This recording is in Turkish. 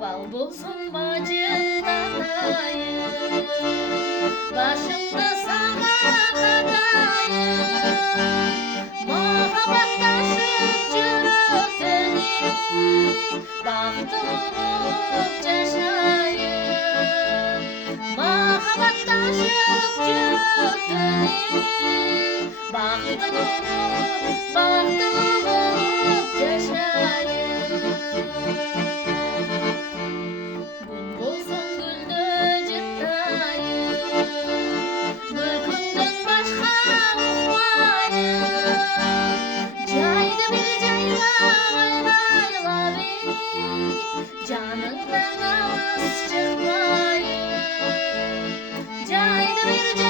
Bal bulsun bacından ayır, başımda sana katayım. Muhabbetleşip yürüteni, baktılıp yaşayın. Muhabbetleşip yürüteni, baktılıp yaşayın. Gün bulsun gülde cıttayım, gülkünden başka ummayım. Caydı bir cayla oynayla beni, canından ağız çıkmayın. Caydı bir cayla